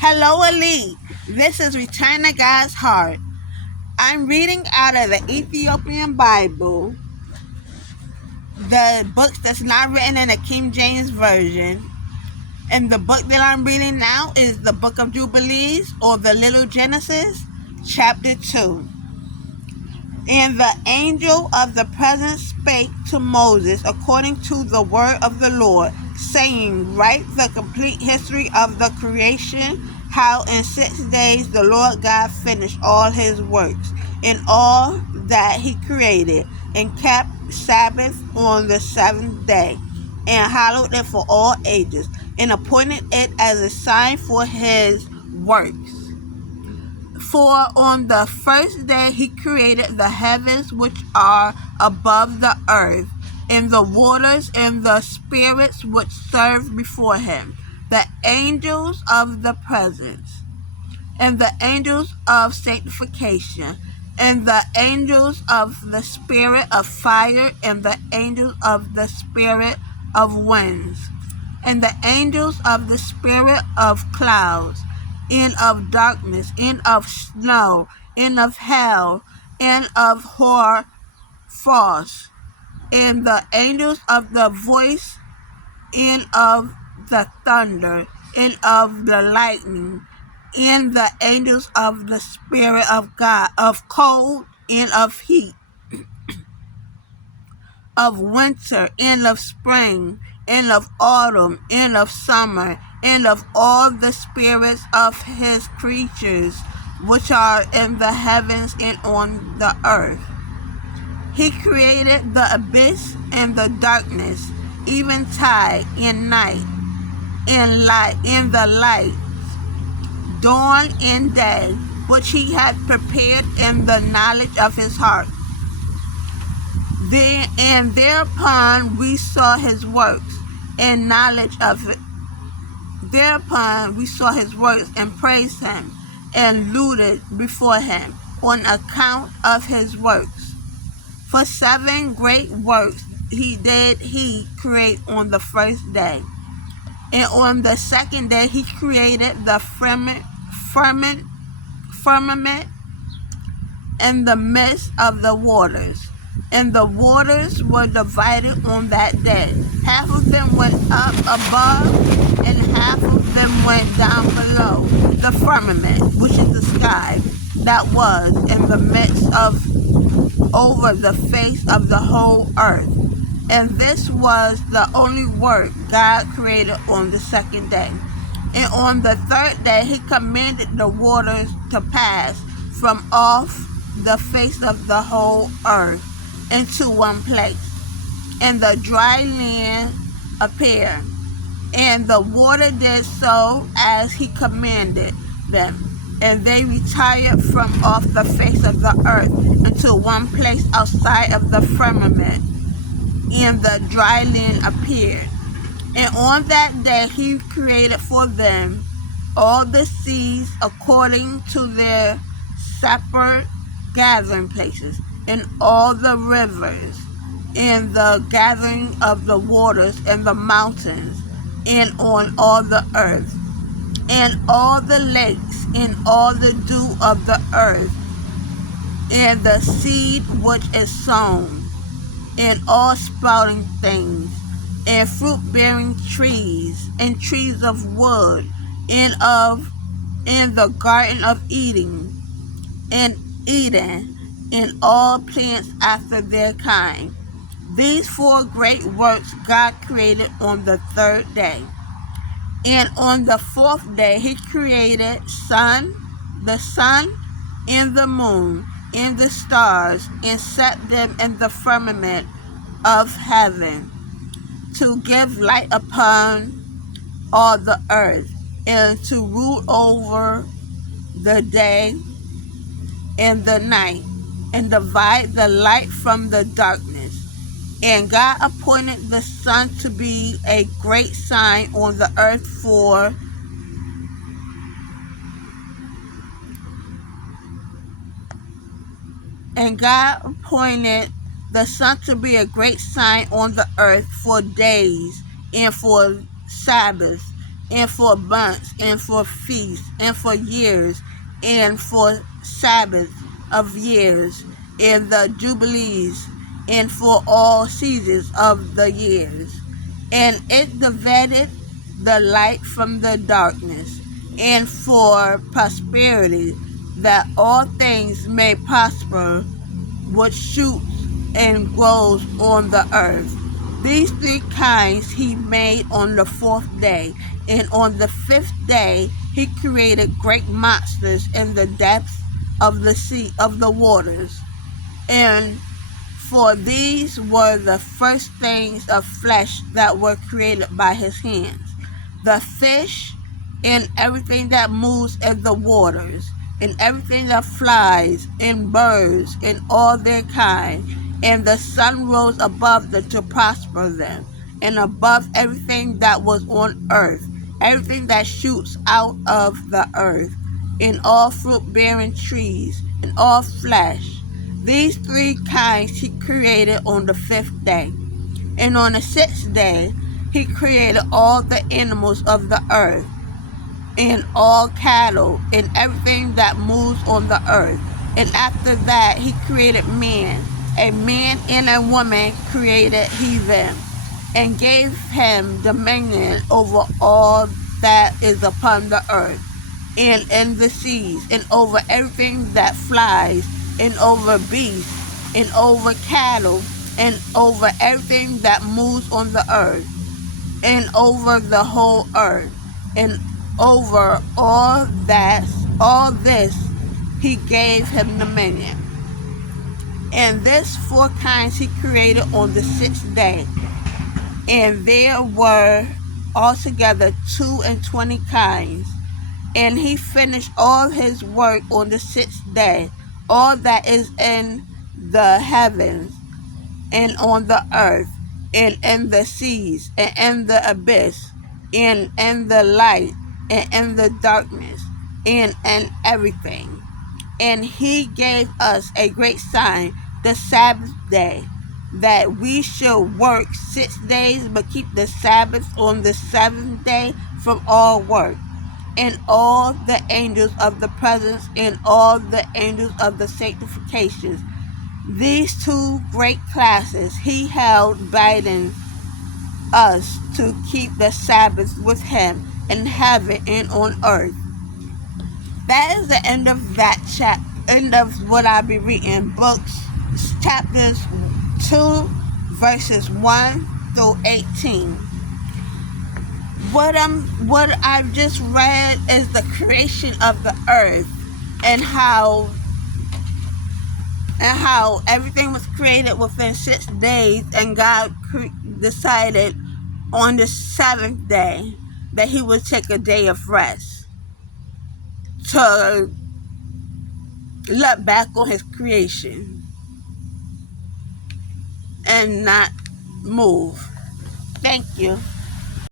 Hello, Elite. This is Return to God's Heart. I'm reading out of the Ethiopian Bible, the book that's not written in the King James Version. And the book that I'm reading now is the Book of Jubilees, or the Little Genesis, chapter 2. And the angel of the presence spake to Moses according to the word of the Lord, saying, Write the complete history of the creation, how in 6 days the Lord God finished all his works, and all that he created, and kept Sabbath on the 7th day, and hallowed it for all ages, and appointed it as a sign for his works. For on the first day he created the heavens which are above the earth, and the waters, and the spirits which serve before him, the angels of the presence, and the angels of sanctification, and the angels of the spirit of fire, and the angels of the spirit of winds, and the angels of the spirit of clouds, and of darkness, and of snow, and of hail, and of hoar frost, and the angels of the voice, and of the thunder, and of the lightning, and the angels of the spirit of God, of cold, and of heat, of winter, and of spring, and of autumn, and of summer, and of all the spirits of his creatures which are in the heavens and on the earth. He created the abyss and the darkness, eventide and night, and light, and the light, dawn and day, which he had prepared in the knowledge of his heart. And thereupon we saw his works, and knowledge of it. Thereupon we saw his works, and praised him, and looted before him, on account of his works. For 7 great works he create on the first day. And on the second day he created the firmament in the midst of the waters. And the waters were divided on that day. Half of them went up above, and half of them went down below the firmament, which is the sky, that was in the midst of, over the face of the whole earth. And this was the only work God created on the second day. And on the third day he commanded the waters to pass from off the face of the whole earth into one place, and the dry land appeared. And the water did so as he commanded them, and they retired from off the face of the earth into one place outside of the firmament, and the dry land appeared. And on that day he created for them all the seas according to their separate gathering places, and all the rivers, and the gathering of the waters, and the mountains, and on all the earth, and all the lakes, and all the dew of the earth, and the seed which is sown, and all sprouting things, and fruit-bearing trees, and trees of wood, and the garden of Eden, and all plants after their kind. These 4 great works God created on the third day. And on the fourth day he created the sun, and the moon, and the stars, and set them in the firmament of heaven, to give light upon all the earth, and to rule over the day and the night, and divide the light from the darkness. And God appointed the sun to be a great sign on the earth for days, and for Sabbath, and for months, and for feasts, and for years, and for Sabbaths of years, and the Jubilees, and for all seasons of the years. And it divided the light from the darkness, and for prosperity, that all things may prosper which shoots and grows on the earth. These three kinds he made on the fourth day, and on the fifth day he created great monsters in the depths of the sea of the waters. And for these were the first things of flesh that were created by his hands, the fish, and everything that moves in the waters, and everything that flies, and birds, and all their kind. And the sun rose above them to prosper them, and above everything that was on earth, everything that shoots out of the earth, and all fruit-bearing trees, and all flesh. These three kinds he created on the fifth day. And on the sixth day he created all the animals of the earth, and all cattle, and everything that moves on the earth. And after that he created man. A man and a woman created he them, and gave him dominion over all that is upon the earth, and in the seas, and over everything that flies, and over beasts, and over cattle, and over everything that moves on the earth, and over the whole earth, and over all this he gave him dominion. And this four kinds he created on the sixth day, and there were altogether 22 kinds. And he finished all his work on the sixth day. All that is in the heavens, and on the earth, and in the seas, and in the abyss, and in the light, and in the darkness, and in everything. And he gave us a great sign, the Sabbath day, that we should work 6 days, but keep the Sabbath on the seventh day from all work. And all the angels of the presence, and all the angels of the sanctifications. These two great classes he held, bidding us to keep the Sabbath with him in heaven and on earth. That is the end of that end of what I'll be reading. Books, chapters 2, verses 1 through 18. What I've just read is the creation of the earth, and how everything was created within 6 days, and God decided on the seventh day that he would take a day of rest to look back on his creation and not move. Thank you.